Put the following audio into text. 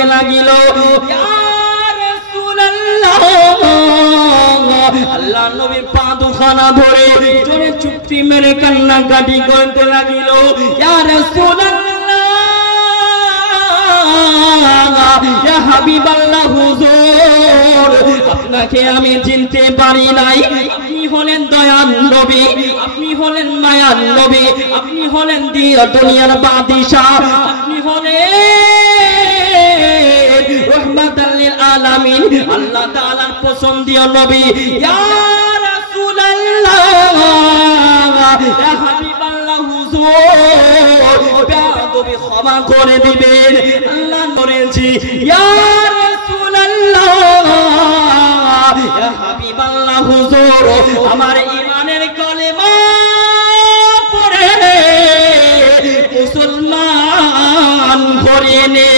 কাঁদতে লাগিল, আল্লাহ নবীর পা দুখানা ধরে জোরে চুপটি মেরে কান্নাকাটি করতে লাগিল, ইয়া রাসূলুল্লাহ, ইয়া হাবিবাল্লাহ, হুজুর আপনাকে আমি চিনতে পারি নাই, আপনি হলেন দয়ার নবী, আপনি হলেন মায়ার নবী, আপনি হলেন দুনিয়ার বাদশাহ, আপনি হলেন রাহমাতাল লিল আলামিন, আল্লাহ তাআলার পছন্দীয় নবী। ইয়া রাসূলুল্লাহ, ইয়া হাবিবাল্লাহ, হুজুর বেয়াদবি ক্ষমা করে দিবেন। আল্লাহ বলেছি, ইয়া রাসূলুল্লাহ, ইয়া হাবিবাল্লাহ, হুজুর আমার ঈমানের কালেমা পড়ে মুসলমান করে নে।